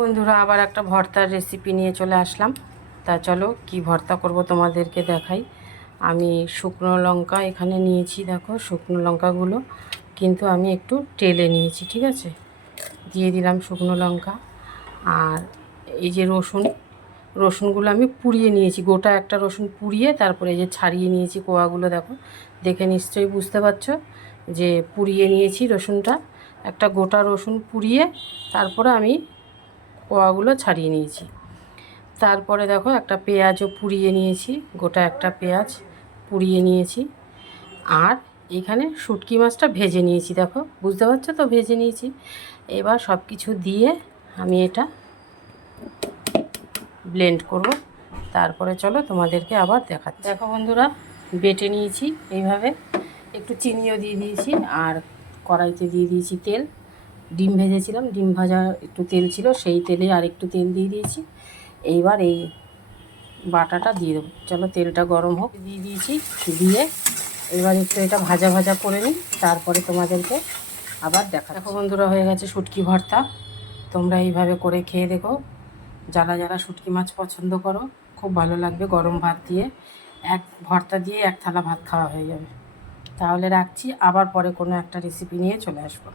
বন্ধুরা, আবার একটা ভর্তার রেসিপি নিয়ে চলে আসলাম। তা চলো কি ভর্তা করব তোমাদেরকে দেখাই। আমি শুকনো লঙ্কা এখানে নিয়েছি, দেখো শুকনো লঙ্কাগুলো কিন্তু আমি একটু টেলে নিয়েছি, ঠিক আছে। দিয়ে দিলাম শুকনো লঙ্কা। আর এই যে রসুনগুলো আমি পুড়িয়ে নিয়েছি, গোটা একটা রসুন পুড়িয়ে তারপরে এই যে ছাড়িয়ে নিয়েছি কোয়াগুলো, দেখো দেখে নিশ্চয়ই বুঝতে পারছো যে পুড়িয়ে নিয়েছি রসুনটা। একটা গোটা রসুন পুড়িয়ে তারপরে আমি কোয়াগুলো ছাড়িয়ে নিয়েছি। তারপরে দেখো একটা পেঁয়াজও পুড়িয়ে নিয়েছি, গোটা একটা পেঁয়াজ পুড়িয়ে নিয়েছি। আর এখানে শুটকি মাছটা ভেজে নিয়েছি, দেখো বুঝতে পারছো তো ভেজে নিয়েছি। এবার সব কিছু দিয়ে আমি এটা ব্লেন্ড করব। তারপরে চলো তোমাদেরকে আবার দেখাচ্ছি। দেখো বন্ধুরা, বেটে নিয়েছি এইভাবে। একটু চিনিও দিয়ে দিয়েছি আর কড়াইতে দিয়ে দিয়েছি তেল। ডিম ভেজেছিলাম, ডিম ভাজা একটু তেল ছিল, সেই তেলে আর একটু তেল দিয়ে দিয়েছি। এইবার এই বাটাটা দিয়ে দেবো। চলো তেলটা গরম হোক, দিয়ে দিয়েছি। দিয়ে এবার একটু এটা ভাজা ভাজা করে নিই, তারপরে তোমাদেরকে আবার দেখো বন্ধুরা, হয়ে গেছে শুটকি ভর্তা। তোমরা এইভাবে করে খেয়ে দেখো। যারা যারা শুটকি মাছ পছন্দ করো, খুব ভালো লাগবে। গরম ভাত দিয়ে এক ভর্তা দিয়ে এক থালা ভাত খাওয়া হয়ে যাবে। তাহলে রাখছি, আবার পরে কোনো একটা রেসিপি নিয়ে চলে আসবো।